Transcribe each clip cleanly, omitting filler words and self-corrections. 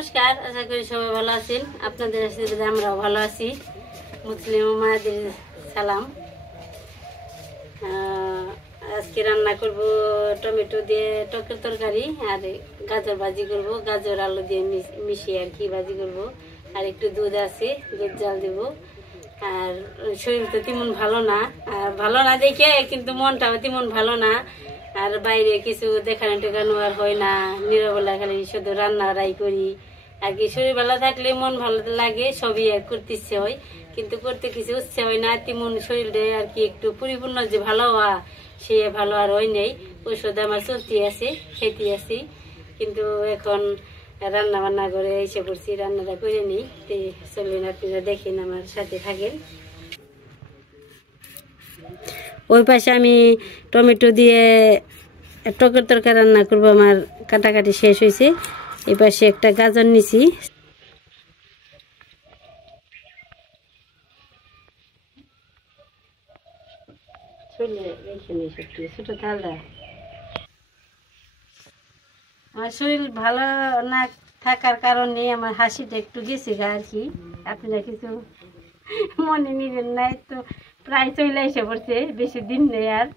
নমস্কার, আশা করি সবাই ভালো আছেন। আপনাদের আশীর্বাদে আমরাও ভালো আছি। মুসলিম মায়েদের সালাম। আজকে রান্না করব টমেটো দিয়ে টকের তরকারি, আর গাজর ভাজি করব। গাজর আলু দিয়ে মিশিয়ে আর কি ভাজি করব। আর একটু দুধ আছে, দুধ জাল দেব। আর শরীর তো তেমন ভালো না, আর ভালো না দেখে কিন্তু মনটাও তেমন ভালো না। আর বাইরে কিছু দেখানো টেখানো আর হয় না, নিরবেলা খালি শুধু রান্নারাই করি। আর কি শরীর ভালো থাকলে মন ভালো লাগে, সবই আর করতে ইচ্ছে হয়, কিন্তু করতে কিছু ইচ্ছে হয় না। তেমন শরীরটা আর কি একটু পরিপূর্ণ যে ভালো হওয়া, সে ভালো আর হয় নেই। ওষুধ আমার চলতে আছে, খেতে আছি, কিন্তু এখন রান্না বান্না করে এসে পড়ছি, রান্নাটা করে নিই। চলুন আপনারা দেখেন, আমার সাথে থাকেন। ওই পাশে আমি টমেটো দিয়ে টকের তরকারি রান্না করবো, আমার কাটাকাটি শেষ হয়েছে। এই পাশে একটা গাজর নিছি। আমার শরীর ভালো না থাকার কারণে আমার হাসিটা একটু গেছে আর কি, আপনারা কিছু মনে নিবেন নাই তো। প্রায় চলে এসে পড়ছে, বেশি দিন নেই আর।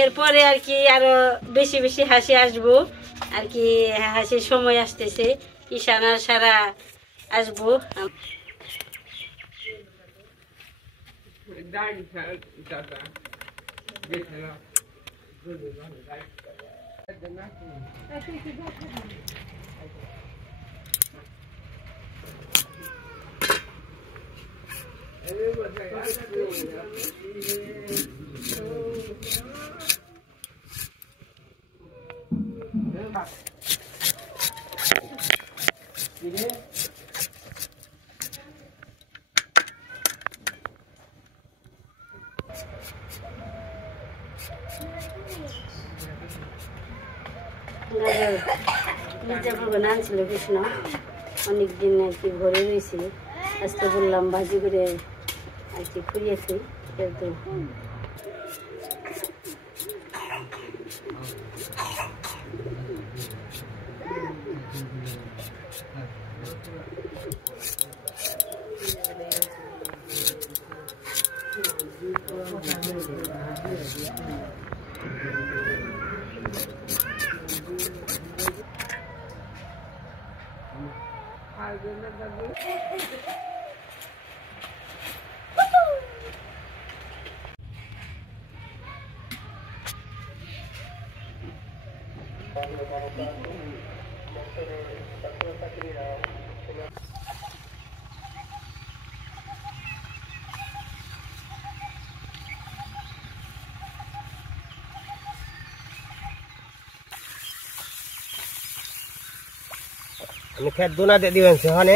এরপরে আর কি আরো বেশি বেশি হাসি আসবো আর কি, হাসির সময় আসতেছে, ঈশানা সারা আসবো। মির্জাপুর আনছিল কৃষ্ণ, অনেকদিন আর কি ঘরে রয়েছে। আজকে বললাম ভাজি করে আর কি খুঁড়িয়েছি। কিন্তু আমি খেত দোনা দিয়ে দিবেন সেখানে।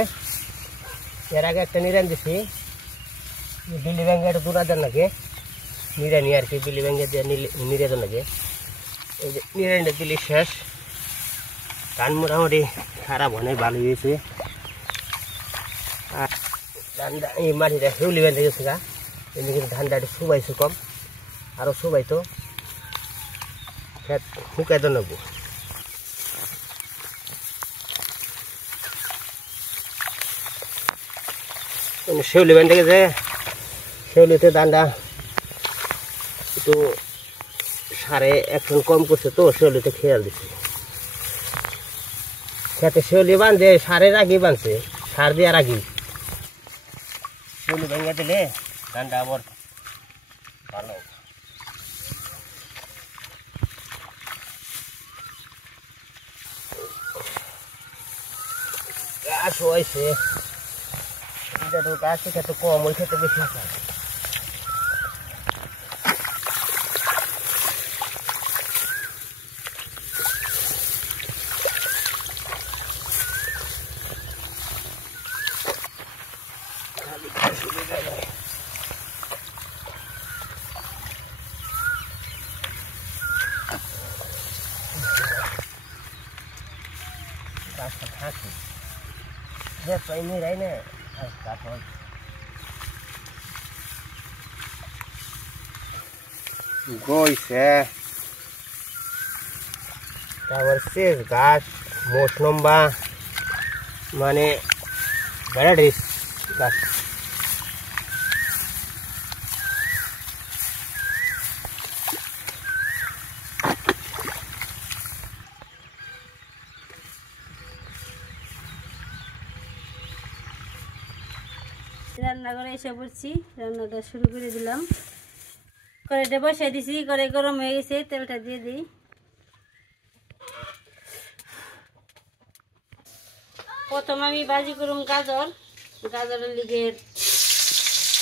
এর আগে একটা নিরান দিছি, বিলি ব্যাঙ্গে একটা দোনা দেন নাকি নিরানি আর কি, বিলি ব্যাঙ্গে দিয়ে নিরে দেন নাকি। এই যে নিরানিটা দিলি শেষ। ধান মোটামুটি খারাপ হয় নাই, ভালো হয়েছে। আর ধানটা এই মাটিটা হেউলি বেঁধে গেছে গা, এমনি কিন্তু ধানটা একটু শুবাইছে কম, আরও শুবাইতো। খেত শুকাই তো নেবো। শেউলি বেঁধে গেছে, শেউলিতে ধানটা একটু সারে 1 টন কম করছে তো, শেউলিতে খেয়াল দিচ্ছে। খেতে শেউলি বাঁধে সারের আগে বাঁধছে, সার দেওয়ার আগে শেউলি ভেঙে দিলে ধানটা আবার ভালো। গাছ হয়েছে, এটা তো গাছ খেতে কম, ওই খেতে বেশি আছে। গাছটা থাকে যে পাইনি রাই না গাছ হয়। গইছে তারপর শেষ গাছ মোট লম্বা মানে ভ্যারাইটিস গাছ রান্নাঘরে এসে পড়ছি রান্নাটা শুরু করে দিলাম কড়াইটা বসাই দিছি কড়াই গরম হয়ে গেছে তেলটা দিয়ে দিই প্রথম আমি ভাজি করুম গাজরের লিগে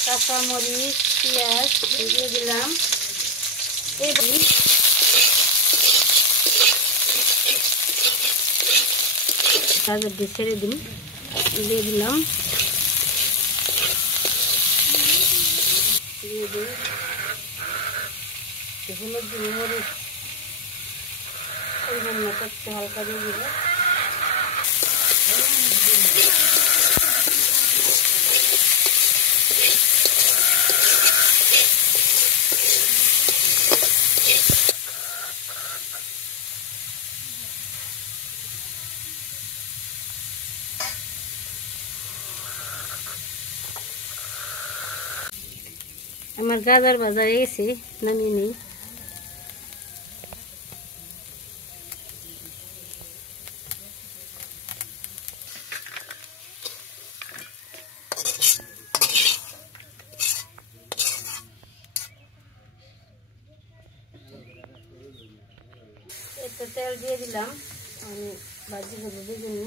কাঁচা মরিচ পেঁয়াজ দিয়ে দিলাম গাজর দিয়ে ছেড়ে দিয়ে দিলাম হলুদ দিয়ে মরিচ পরিমাণ মতো একটু হালকা দিয়ে দিল আমার গাজর ভাজা হয়ে গেছে নামিয়ে নিই একটু তেল দিয়ে দিলাম আমি ভাজি করবো বেগুন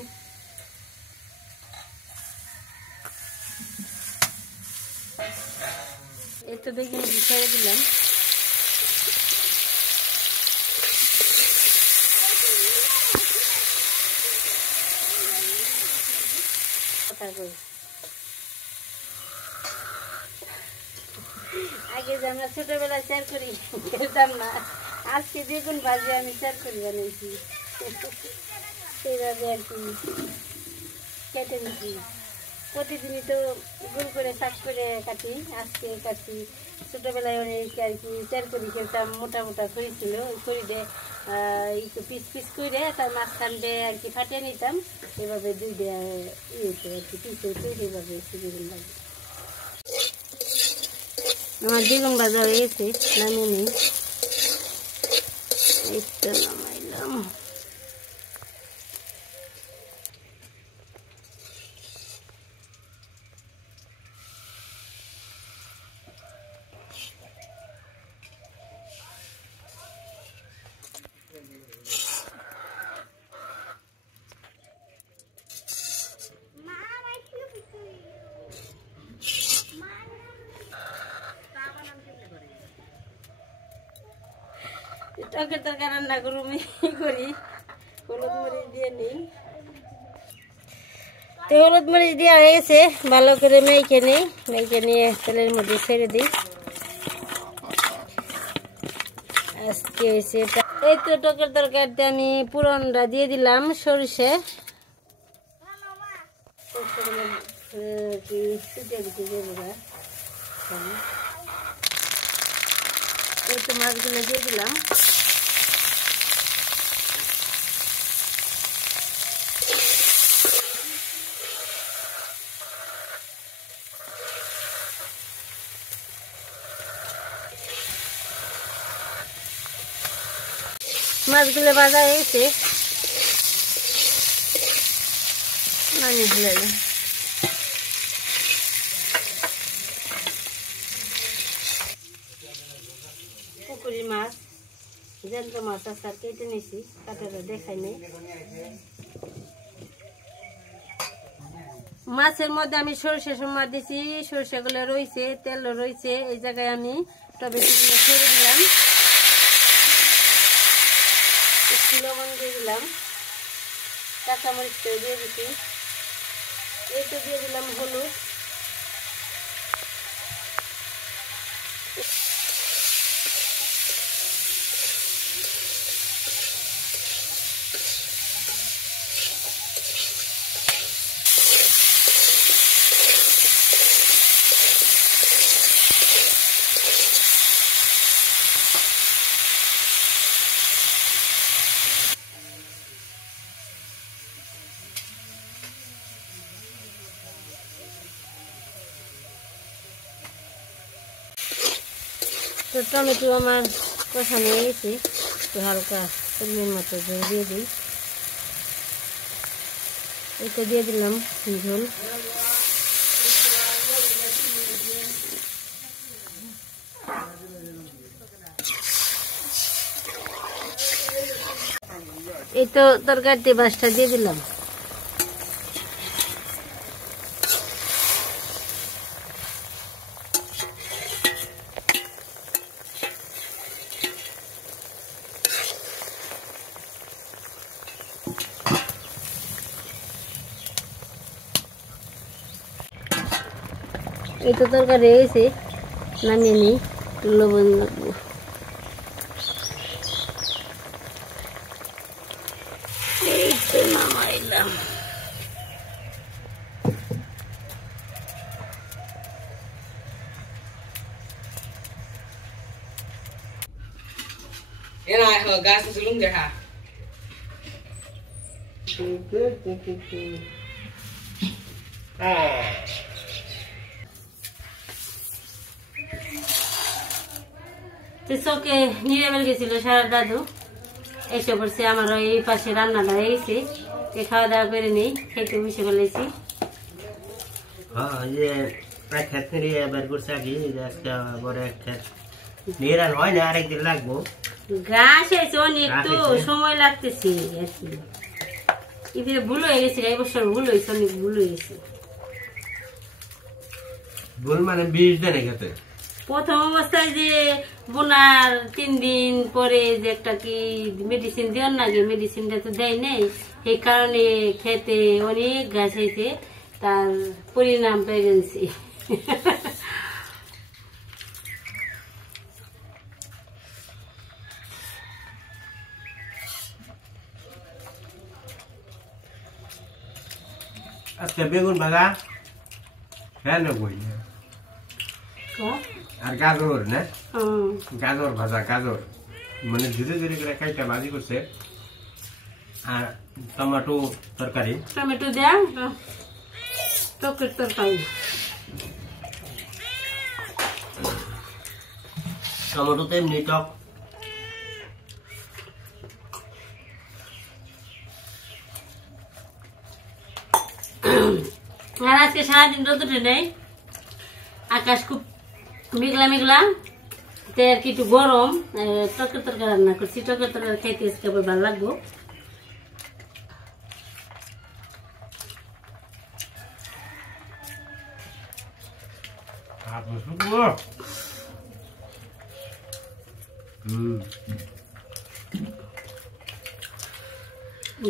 একটু বেগুন ছেড়ে দিলাম আগে যে আমরা ছোটবেলায় চার করি খেলতাম না আজকে বেগুন ভাজি আমি চার করি বানিয়েছি সেইভাবে আর কি কেটে নিচ্ছি প্রতিদিনই তো গুল করে শাক করে কাটি আজকে কাটছি ছোটবেলায় অনেক আর কি চার করি খেলতাম মোটা মোটা খড়ি ছিল ওই খড়িতে একটু পিস পিস করে তার মাঝখান দিয়ে আর কি ফাটিয়ে নিতাম এভাবে দুই দিয়ে ইয়েছে আর কি পিস হয়েছে সেইভাবে বেগুন ভাজি আমার বেগুন ভাজা হয়ে গেছে নামিয়ে নিই একটু নামাইলাম টকের তরকারি রান্না করুম করি হলুদ মরিচ দিয়ে নিই তো হলুদ মরিচ দেওয়া হয়ে গেছে ভালো করে মেখে নিয়ে তেলের মধ্যে ছেড়ে দিই আজকে হয়েছে এই তো টকের তরকারিতে আমি পুরনটা দিয়ে দিলাম সরষে এই তো মাছগুলো দিয়ে দিলাম মাছগুলো ভাজা হয়েছে নামিয়ে ফেলে পুকুরি মাছ জ্যান্ত মাছ আসার কেটে নিয়েছি কাটাটা দেখাই নেই মাছের মধ্যে আমি সরষে সময় দিছি সরষেগুলো রয়েছে তেলও রয়েছে এই জায়গায় আমি টমেটোগুলো ছেড়ে দিলাম একটু লবণ দিয়ে দিলাম কাঁচামরিচটাও দিয়ে দিচ্ছি এই তো দিয়ে দিলাম হলুদ তো টমেটো আমার কষানো হয়ে গেছে, একটু হালকা পরিমাণ মতো ঝোল দিয়ে দিই। এটা দিয়ে দিলাম ঝোল। এই তো তরকারিতে মাছটা দিয়ে দিলাম। এই তো তরকারি হয়ে গেছে, নামিয়ে নিই, একটু লবণ লাগবো। এই তো নামাইলাম। Gas is lung deh ha. চোখে নিরামেল গেছিল সারা দাদু, এসে পড়ছে আমার এই পাশে রান্নাটা হয়ে গেছে, খাওয়া দাওয়া করে নেই, খেতে বসে ফেলেছি। ঘাস হয়েছে অনেক, তো সময় লাগতেছে আর কি। ভুল হয়ে গেছে, এই বছর ভুল হয়েছে, অনেক ভুল হয়ে গেছে। ভুল মানে 20 দিনে খেতে প্রথম অবস্থায় যে বোনার 3 দিন পরে যে একটা কি মেডিসিন দেওয়ার লাগে, মেডিসিনটা তো দেয় নাই, এই কারণে খেতে অনেক ঘাস হয়েছে, তার পরিণাম প্রেগনেন্সি। আজকে বেগুন ভাজা হ্যাঁ বই আর গাজর না, গাজর ভাজা, গাজর মানে ধীরে ধীরে করে খাইটা ভাজি করছে, আর টমেটো তরকারি, টমেটো দেয়া টকের তরকারি। টমেটো তো এমনি টক। আর আজকে সারাদিন রোদ উঠে নেই, আকাশ খুব মেঘলা মেঘলা, তাই আর কি একটু গরম। টকের তরকারি রান্না করছি, টকের তরকারি খাইতে আজকে আবার ভালো লাগবো।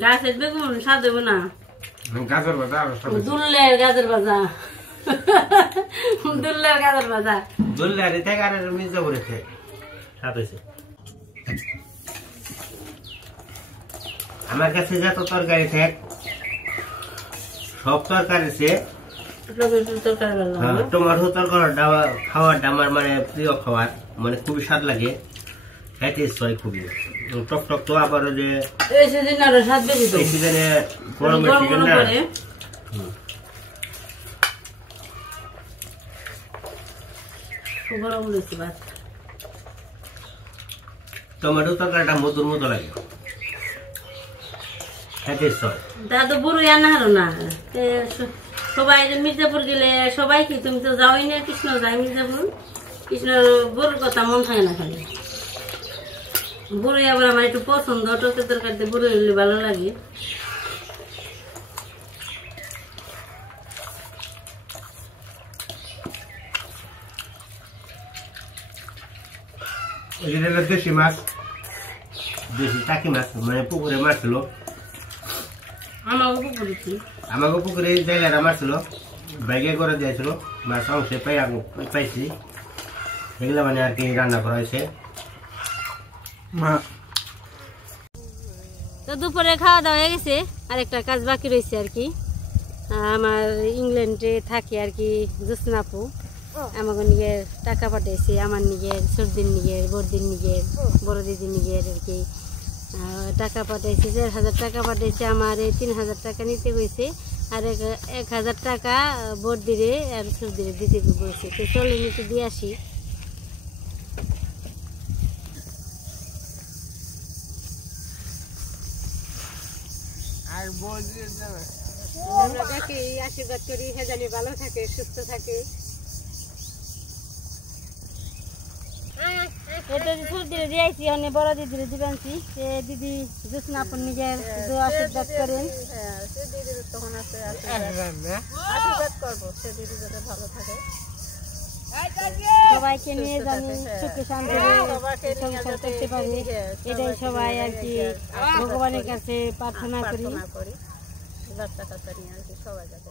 গাছের বেগুন স্বাদ দেবো না, গাজর ভাজা, দুল্লের গাজর ভাজা, দুল্লের গাজর ভাজা, দুল্লের থেকে আর মির্জা করেছে স্বাদ হয়েছে। আমার কাছে যত তরকারি থাক, সব তরকারি সে টমেটো তরকারি খাওয়ারটা আমার মানে প্রিয় খাবার, মানে খুবই স্বাদ লাগে, খাইতে ইচ্ছা হয় খুবই। টক টক তো আবার যে সিজনে গরমের সিজন না, টমেটো তরকারিটা মধুর মতো লাগে, খাইতে ইচ্ছা হয়। দাদু বুড়ো আনা হলো না, সবাই মির্জাপুর গেলে সবাই কি, তুমি তো যাওই না, কৃষ্ণ যায় মির্জাপুর, কৃষ্ণর বুড়োর কথা মন থাকে না খালি। বুড়ো আবার আমার একটু পছন্দ, টকের তরকারিতে বুড়ো হলে ভালো লাগে। দেশি মাছ, দেশি টাকি মাছ, মানে পুকুরে মারছিল, আমাকে পুকুরে জায়গাটা মারছিল, বাইকে করে দিয়েছিল, মাছ অংশে পাইছি, এগুলো মানে আর কি রান্না করা হয়েছে। তো দুপুরে খাওয়া দাওয়া হয়ে গেছে, আরেকটা কাজ বাকি রয়েছে আর কি। আমার ইংল্যান্ডে থাকি আর কি জোসনাপু, আমাকে নিজের টাকা পাঠাইছে, আমার নিজের সর্দির নিজের, বড়দির নিজের, বড় দিদির নিজের আর কি টাকা পাঠাইছে, 1000 টাকা পাঠাইছে। আমার 3000 টাকা নিতে গেছে, আর 1000 টাকা বড়দিরে আর সর্দিরে দিতে বলছে। তো চলে নিতে দিয়ে আসি। আমরা যাকে আশীর্বাদ করি সে জানি ভালো থাকে, সুস্থ থাকে। এটা ছোট দিদি দিয়েছি, অনেক বড় দিদি দিবেনছি। সে দিদি জোৎস্না আপন নিজের আশীর্বাদ করেন। সে দিদির তখন আছে আশীর্বাদ করবো, সে দিদি যাতে ভালো থাকে, সবাইকে নিয়ে জানি সুখে শান্তি সংসার করতে পারি। এটাই সবাই আর কি ভগবানের কাছে প্রার্থনা করি। বাচ্চা কাচ্চা নিয়ে আর কি সবাই যাতে